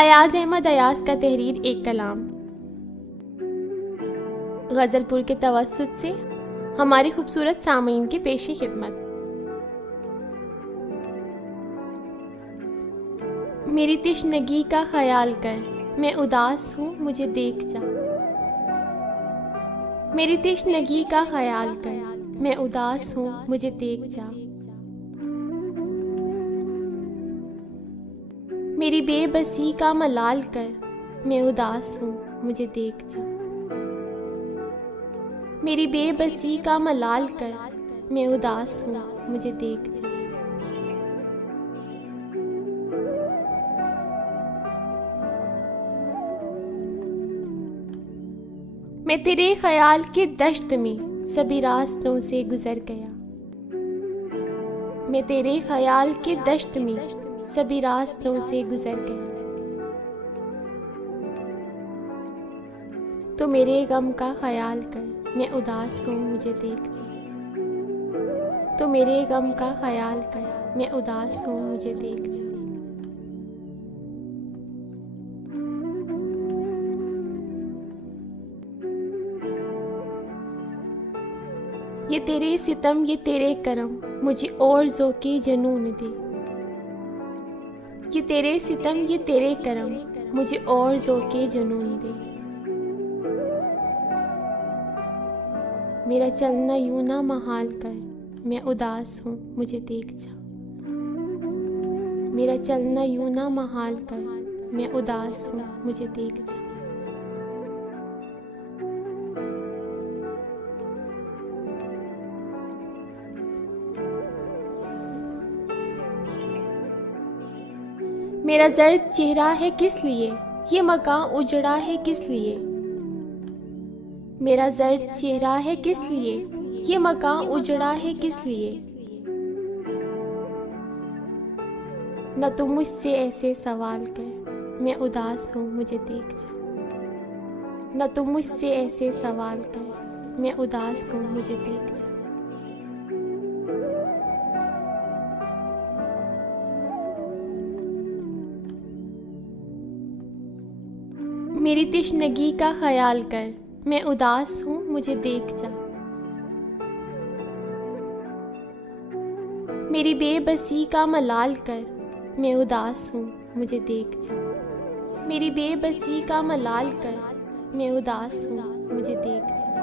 अयाज अहमद अयाज का तहरीर एक कलाम। गज़लपुर के तवस्सुत से हमारे खूबसूरत सामीन के पेशे खिदमत। मेरी तिश्नगी का ख्याल कर, मैं उदास हूँ मुझे देख जा। मेरी तिश्नगी का ख्याल कर, मैं उदास हूँ मुझे देख जा। मेरी बेबसी का मलाल कर, मैं उदास हूँ मुझे देख जा। मेरी बेबसी का मलाल कर, मैं उदास हूँ मुझे देख जा। मैं तेरे ख्याल के दश्त में सभी रास्तों से गुजर गया। मैं तेरे ख्याल के दश्त में सभी रास्तों से गुजर गया। तो मेरे गम का ख्याल कर, मैं उदास हूँ मुझे देख जा। तो मेरे गम का ख्याल कर, मैं उदास हूँ मुझे देख जा। ये तेरे सितम ये तेरे करम, मुझे और ज़ौक़े जनून दे। ये तेरे सितम ये तेरे करम, मुझे और ज़ौक़े जुनून दे। मेरा चलना यूं ना महाल कर, मैं उदास हूँ मुझे देख जा। मेरा चलना यूं ना महाल कर, मैं उदास हूँ मुझे देख जा। मेरा जर्द चेहरा है किस लिए, ये मकान उजड़ा है किस लिए। मेरा जर्द चेहरा है किस लिए, ये मकान उजड़ा है किस लिए। न तुम मुझसे ऐसे सवाल कर, मैं उदास हूँ मुझे देख जा। न तुम मुझसे ऐसे सवाल कर, मैं उदास हूँ मुझे देख जा। मेरी तिश्नगी का ख्याल कर, मैं उदास हूँ मुझे देख जा। मेरी बेबसी का मलाल कर, मैं उदास हूँ मुझे देख जा। मेरी बेबसी का मलाल कर, मैं उदास हूँ मुझे देख जा।